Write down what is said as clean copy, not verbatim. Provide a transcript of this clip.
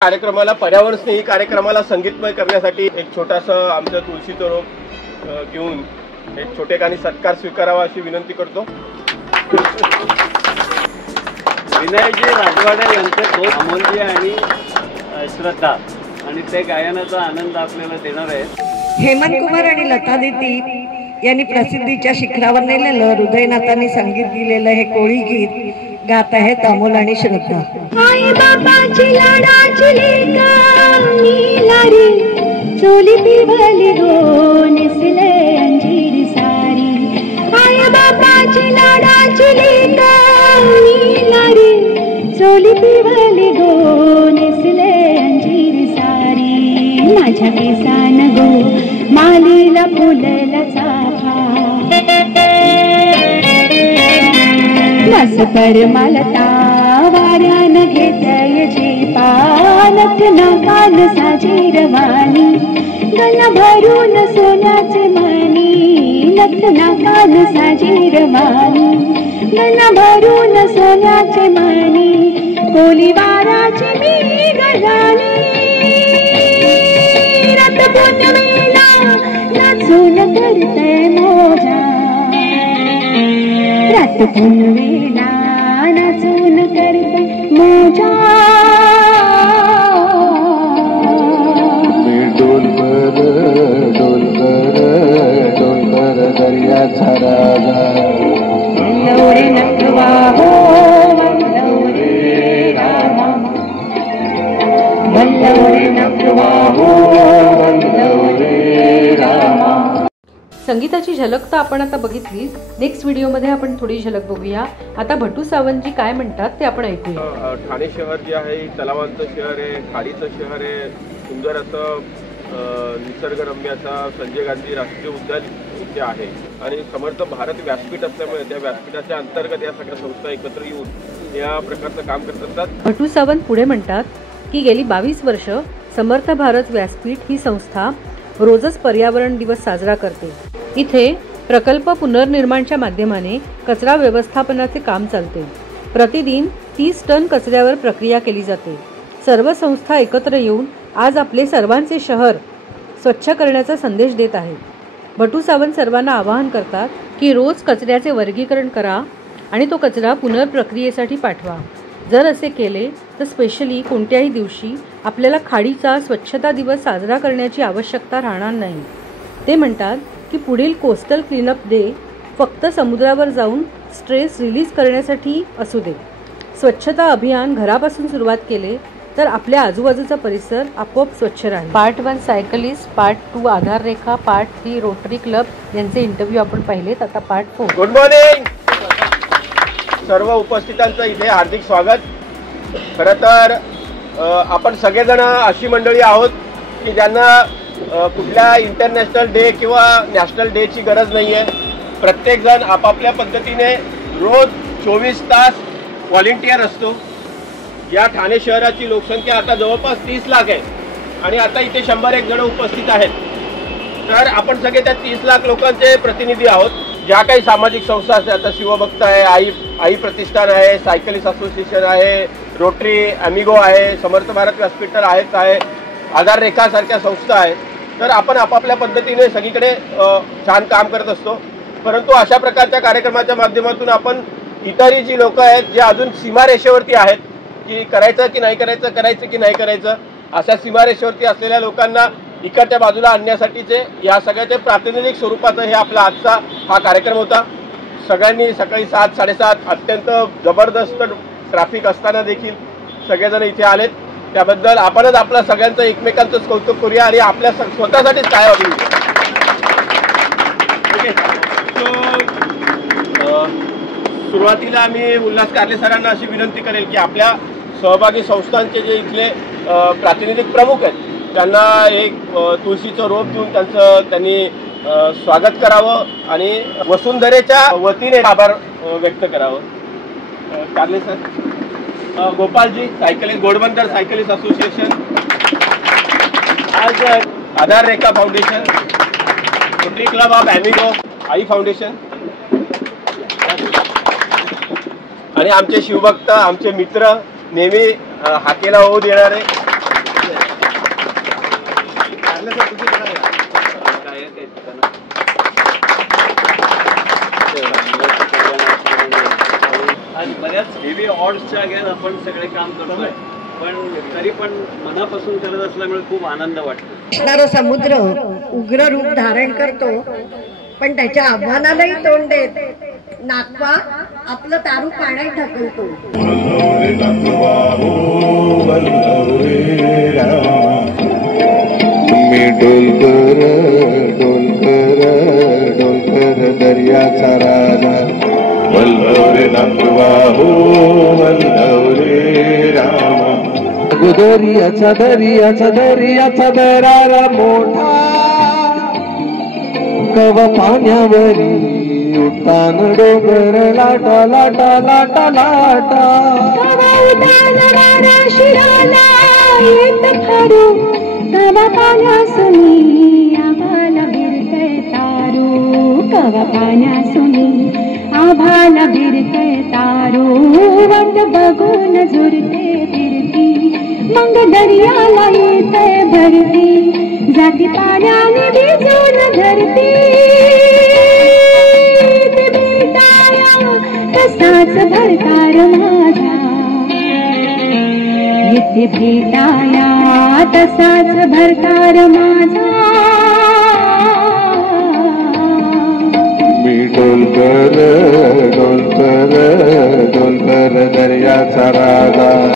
कार्यक्रमाला पर्यावरण स्नेही कार्यक्रमाला संगीतमय करण्यासाठी एक छोटासा आमचं तुळशीचं रोप घेऊन एक छोटेखानी सत्कार स्वीकारावा अशी विनंती करतो। विनयजी राजवाडे यांचे दोन अमोलजी आणि श्रद्धा आणि ते गायनाचा आनंद आपल्याला देणार आहेत। हेमंत कुमार आणि लता दीदी यांनी प्रसिद्धीच्या शिखरावर नेलेलं हृदयनाथांनी संगीत दिलेलं हे कोळी गीत गात आहेत अमोल आणि श्रद्धा। आई बाबाची लाडाची लेका नीलारी चोली पिवली गो नेसले अंजीर सारी। आई बाबाची लाडाची लेका नीलारी चोली पिवली गो नेसले अंजीर सारी। माझ्या केसान गो मालीला फुलला चाफा बस पर मलता वाऱ्यान घेतय झेपा नथना कान साजी रवानी गला भरून सोन्याचे मणी नथना कान साजी रवानी गला भरून सोन्याचे मणी कोली वाराची मी गजाली रथ पुनवेला नाचून करते मोजा रात पुनवेला नाचून करते मोजा। डोलकर दर्याचा राजा वल्लवरे नटवा हो वल्लवरे रामा वल्लवरे नटवा हो वल्लवरे रामा। संगीताची झलक तर आपण आता बघितलीच। नेक्स्ट व्हिडिओमध्ये आपण थोडी झलक बघूया। आता भटू सावंतजी काय म्हणतात ते आपण ऐकूया। ठाणे शहर जे आहे तलावांचं शहर आहे, खाडीचं शहर आहे, सुंदर असं निसर्गरम्य असा संजय गांधी राष्ट्रीय उद्यान इथे आहे आणि समर्थ भारत व्यासपीठ असल्यामुळे त्या व्यासपीठाच्या अंतर्गत या सगळ्या संस्था एकत्र येऊन या प्रकारचं काम करत असतात। भटू सावंत पुढे म्हणतात की गेली 22 वर्ष समर्थ भारत व्यासपीठ ही संस्था रोजच पर्यावरण दिवस साजरा करते। इथे प्रकल्प पुनर्निर्माणच्या माध्यमाने कचरा व्यवस्थापनाचे काम चालते। प्रतिदिन 30 टन कचऱ्यावर प्रक्रिया केली जाते। सर्व संस्था एकत्र येऊन आज आपले सर्वांचे शहर स्वच्छ करण्याचा संदेश देत आहेत। भटू सावंत सर्वांना आवाहन करतात की रोज कचऱ्याचे वर्गीकरण करा आणि तो कचरा पुनर्प्रक्रियेसाठी पाठवा। जर असे केले तर स्पेशली कोणत्याही दिवशी आपल्याला खाडीचा स्वच्छता दिवस साजरा करण्याची आवश्यकता राहणार नाही। ते म्हणतात की पुढील कोस्टल क्लीनअप डे फक्त समुद्रावर जाऊन स्ट्रेस रिलीज करण्यासाठी असू दे। स्वच्छता अभियान घरापासून सुरुवात केले तर आपल्या आजूबाजूचा परिसर आपोआप स्वच्छ राहील। पार्ट 1 सायकलिस्ट, पार्ट 2 आधार रेखा, पार्ट 3 रोटरी क्लब यांचे इंटरव्ह्यू आपण पाहिलेत। आता पार्ट 4। गुड मॉर्निंग सर्व उपस्थितांचं इथे हार्दिक स्वागत। खरं तर आपण सगळेजण अशी मंडळी आहोत की ज्यांना कुठल्या इंटरनॅशनल डे किंवा नॅशनल डेची गरज नाही आहे। प्रत्येकजण आपापल्या पद्धतीने रोज 24 तास व्हॉलेंटियर असतो। या ठाणे शहराची लोकसंख्या आता जवळपास 30 लाख आहे आणि आता इथे 101 जण उपस्थित आहेत। तर आपण सगळे त्या 30 लाख लोकांचे प्रतिनिधी आहोत। ज्या काही सामाजिक संस्था असतात, आता शिवभक्त आहे, आई प्रतिष्ठान आहे, सायकलिस्ट असोसिएशन आहे, रोटरी अॅमिगो आहे, समर्थ भारत व्यासपीठ तर आहेच आहे, आधार रेखा सारख्या संस्था आहेत। तर आपण आपापल्या पद्धतीने सगळीकडे छान काम करत असतो। परंतु अशा प्रकारच्या कार्यक्रमाच्या माध्यमातून आपण इतरही जी लोक आहेत जे अजून सीमारेषेवरती आहेत की करायचं की नाही करायचं, करायचं की नाही करायचं, अशा सीमारेषेवरती असलेल्या लोकांना इकडच्या बाजूला आणण्यासाठीचे या सगळ्याचे प्रातिनिधिक स्वरूपाचा हे आपला आजचा हा कार्यक्रम होता। सगळ्यांनी सकाळी 7, 7:30 अत्यंत जबरदस्त ट्रॅफिक असताना देखील सगळेजण इथे आलेत। त्याबद्दल आपणच आपल्या सगळ्यांचं एकमेकांचं कौतुक करूया आणि आपल्या स्वतःसाठीच काय हवी। सुरुवातीला मी उल्हास कारले सरांना अशी विनंती करेल की आपल्या सहभागी संस्थांचे जे इथले प्रातिनिधिक प्रमुख आहेत त्यांना एक तुळशीचं रोप देऊन त्यांनी स्वागत करावं आणि वसुंधरेच्या वतीने आभार व्यक्त करावं। Karle sir. Gopalji cyclist, Ghodbunder cyclist association, आज Aadhar Rekha foundation, Rotary Club of Amigo, eye foundation आणि आमचे शिवभक्त, आमचे मित्र, नेहमी हाकेला होऊ देणारे गायक आहेत त्यांना आज बऱ्याच हेवी ऑड्सच्या अगेन आपण सगळे काम करतोय, पण तरी पण मनापासून करत असल्यामुळे खूप आनंद वाटतो. असणारा समुद्र उग्र रूप धारण करतो, पण त्याच्या आव्हानालाही तोंड देत नागपा आपलं तारू पाण्यात ढकलतो. तुम्ही डोलकर डोलकर डोलकर दर्याचा राजा वल्लवरे नागवा हो वल्लवरे रामा. दर्याचा दर्याचा दर्याचा दरारा मोठा कव पाण्यावरी उठान डोंगर लाटा लाटा लाटा लाटा. कवा पाण्यासुनी आभाला बिरतय तारू, कवा पाण्यासुनी आभाला बिरतय तारू. वाट बघून झुरते फिरती मग दर्याला येतय भरती, जाती पाण्याने भिजून धरती. भेटाया तसाच भरतार माझा, येथे भेटाया तसाच भरतार माझा. मी डोलकर डोलकर डोलकर दर्याचा राजा.